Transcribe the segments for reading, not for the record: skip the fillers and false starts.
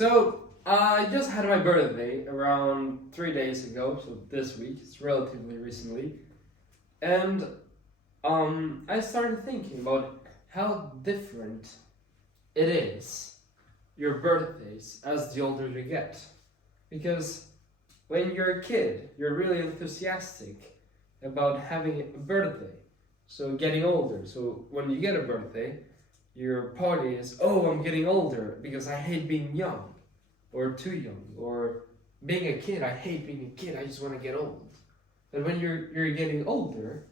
So, I just had my birthday around 3 days ago, so this week, it's relatively recently. And I started thinking about how different it is, your birthdays, as the older you get. Because when you're a kid, you're really enthusiastic about having a birthday. So, getting older. So, when you get a birthday, your party is, oh, I'm getting older because I hate being young or too young, or being a kid, I hate being a kid, I just want to get old. But when you're getting older,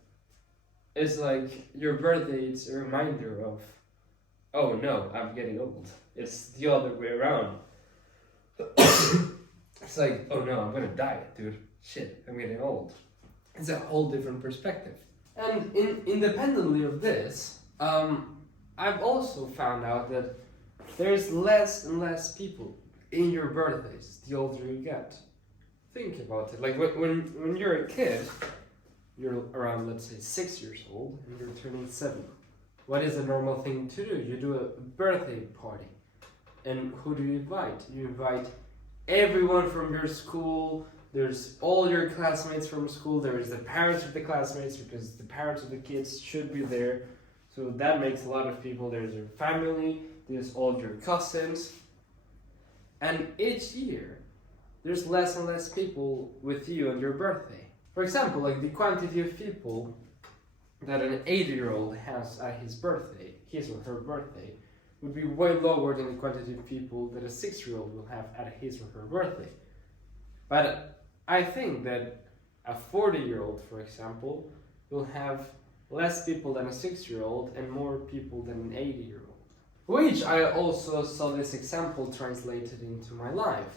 it's like your birthday is a reminder of, oh no, I'm getting old. It's the other way around. It's like, oh no, I'm gonna die, dude. Shit, I'm getting old. It's a whole different perspective. And independently of this, I've also found out that there's less and less people in your birthdays the older you get. Think about it. Like when you're a kid, you're around, let's say, 6 years old, and you're turning 7. What is a normal thing to do? You do a birthday party. And who do you invite? You invite everyone from your school. There's all your classmates from school. There is the parents of the classmates, because the parents of the kids should be there. So that makes a lot of people. There's your family. There's all your cousins. And each year, there's less and less people with you on your birthday. For example, like the quantity of people that an 80-year-old has at his birthday, his or her birthday, would be way lower than the quantity of people that a 6-year-old will have at his or her birthday. But I think that a 40-year-old, for example, will have less people than a 6-year-old and more people than an 80-year-old. Which I also saw this example translated into my life.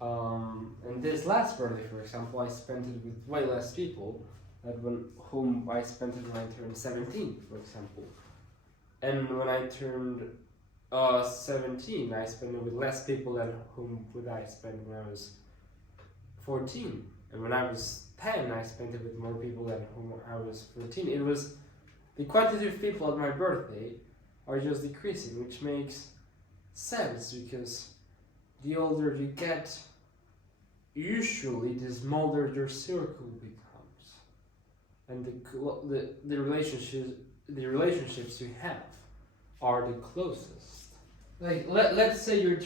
And this last birthday, for example, I spent it with way less people than whom I spent it when I turned 17, for example. And when I turned 17, I spent it with less people than whom would I spend when I was 14. And when I was 10, I spent it with more people than whom I was 14. It was the quantity of people at my birthday are just decreasing, which makes sense because the older you get, usually the smaller your circle becomes, and the relationships you have are the closest. Like let's say you're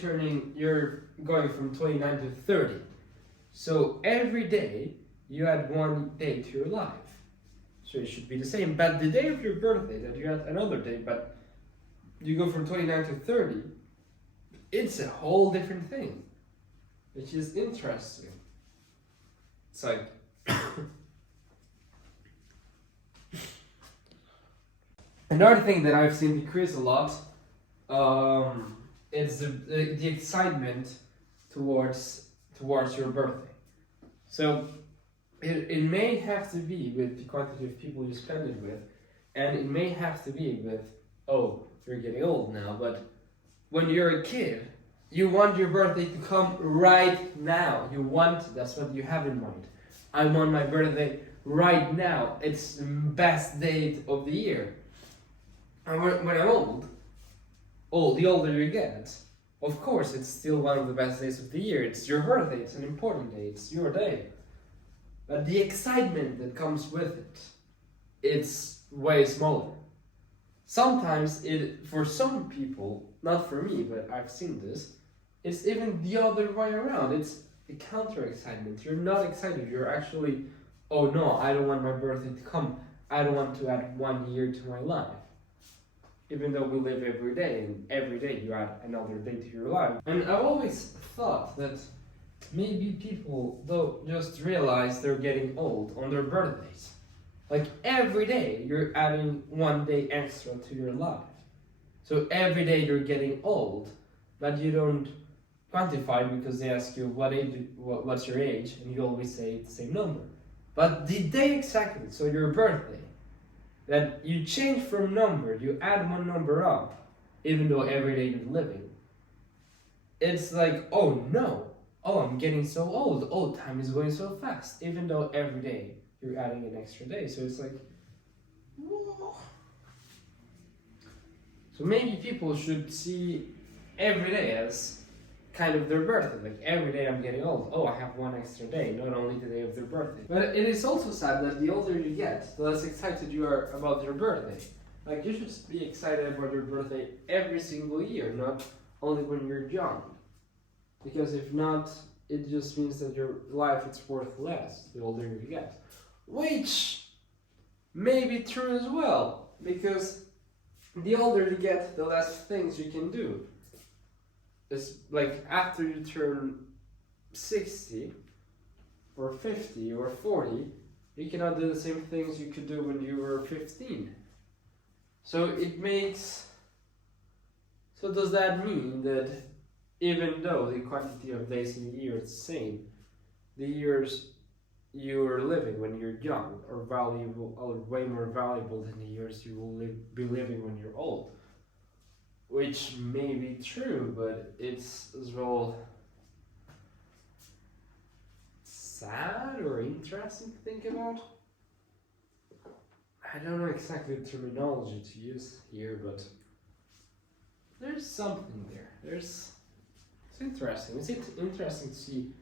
going from 29 to 30, so every day you add one day to your life. So it should be the same, but the day of your birthday that you add another day, but you go from 29 to 30, it's a whole different thing, which is interesting. It's like another thing that I've seen decrease a lot is the excitement towards your birthday. So it may have to be with the quantity of people you spend it with, and it may have to be with, oh, you're getting old now, but when you're a kid, you want your birthday to come right now. That's what you have in mind. I want my birthday right now. It's the best date of the year. And when I'm old, the older you get, of course, it's still one of the best days of the year. It's your birthday, it's an important day, it's your day. But the excitement that comes with it, it's way smaller. Sometimes for some people, not for me, but I've seen this, it's even the other way around. It's a counter excitement. You're not excited. You're actually, oh no, I don't want my birthday to come. I don't want to add 1 year to my life. Even though we live every day, and every day you add another day to your life. And I've always thought that maybe people, though, just realize they're getting old on their birthdays. Like every day you're adding 1 day extra to your life. So every day you're getting old, but you don't quantify because they ask you what's your age, and you always say the same number. But the day exactly, so your birthday, that you change from number, you add 1 number up, even though every day you're living. It's like, oh no, oh I'm getting so old, oh time is going so fast, even though every day you're adding an extra day. So it's like, whoa. So maybe people should see every day as kind of their birthday. Like every day I'm getting old. Oh, I have one extra day, not only the day of their birthday. But it is also sad that the older you get, the less excited you are about your birthday. Like you should be excited about your birthday every single year, not only when you're young. Because if not, it just means that your life is worth less the older you get. Which may be true as well, because the older you get, the less things you can do. It's like after you turn 60 or 50 or 40, you cannot do the same things you could do when you were 15. So it makes... So does that mean that even though the quantity of days in a year is the same, the years you're living when you're young are valuable, or way more valuable than the years you will be living when you're old? Which may be true, but it's as well sad or interesting to think about. I don't know exactly the terminology to use here, but there's something there. It's interesting. It's interesting to see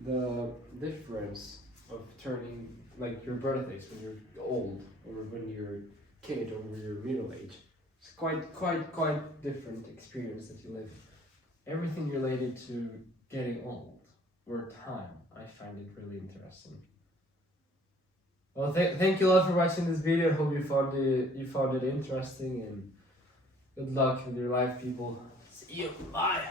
the difference of turning, like, your birthdays when you're old or when you're a kid or when you're middle age. It's quite different experience that you live. Everything related to getting old or time, I find it really interesting. Well, thank you a lot for watching this video. I hope you found it interesting, and good luck with your life, people. See you. Bye.